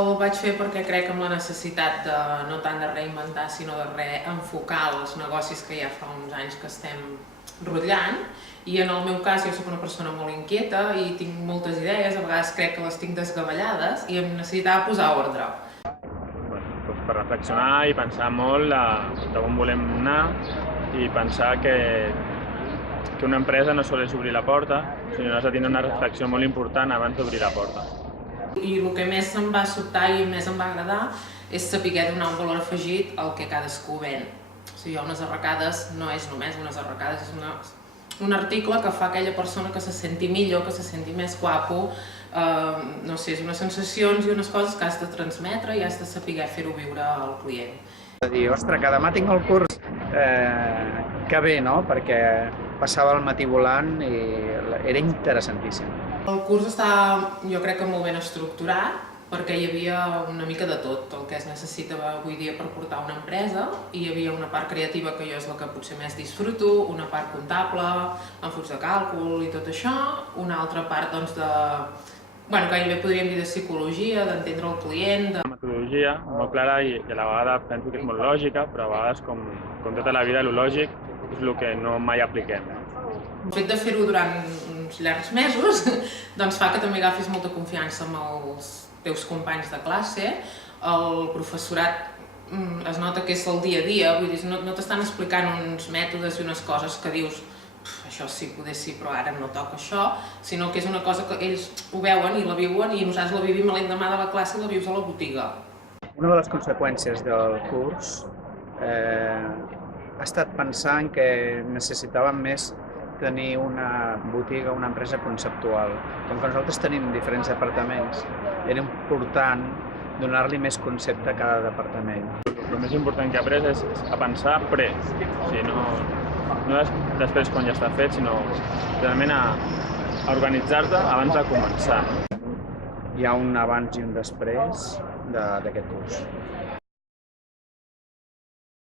Ho vaig fer perquè crec amb la necessitat de, no tant de reinventar, sinó de reenfocar els negocis que ja fa uns anys que estem rotllant. I en el meu cas jo soc una persona molt inquieta i tinc moltes idees, a vegades crec que les tinc desgavellades i em necessitava posar ordre. Doncs per reflexionar i pensar molt de on volem anar i pensar que una empresa no sol obrir la porta, sinó que has de tenir una reflexió molt important abans d'obrir la porta. I el que més em va sobtar i més em va agradar és saber donar un valor afegit al que cadascú ven. O sigui, unes arracades no és només unes arracades, és un article que fa aquella persona que se senti millor, que se senti més guapo, no sé, és unes sensacions i unes coses que has de transmetre i has de saber fer-ho viure al client. Dir, ostres, que demà tinc el curs, que bé, no? Perquè passava el matí volant i era interessantíssim. El curs està, jo crec que molt ben estructurat, perquè hi havia una mica de tot, el que es necessita avui dia per portar una empresa. Hi havia una part creativa, que jo és la que potser més disfruto, una part comptable, amb flux de càlcul i tot això, una altra part doncs, gairebé podríem dir de psicologia, d'entendre el client. Una metodologia molt clara i a la vegada penso que és molt lògica, però a vegades, com tota la vida, el lògic és el que no mai apliquem. El fet de fer-ho durant uns llargs mesos doncs fa que també agafis molta confiança amb els teus companys de classe. El professorat es nota que és el dia a dia, vull dir, no t'estan explicant uns mètodes i unes coses que dius això sí, poder sí, però ara no toca això, sinó que és una cosa que ells ho veuen i la viuen i nosaltres la vivim l'endemà de la classe i la vius a la botiga. Una de les conseqüències del curs ha estat pensar en que necessitàvem més tenir una botiga, una empresa conceptual. Com que nosaltres tenim diferents departaments, era important donar-li més concepte a cada departament. El més important que he après és a pensar pre, o sigui, no després quan ja està fet, sinó realment a organitzar-te abans de començar. Hi ha un abans i un després d'aquest curs.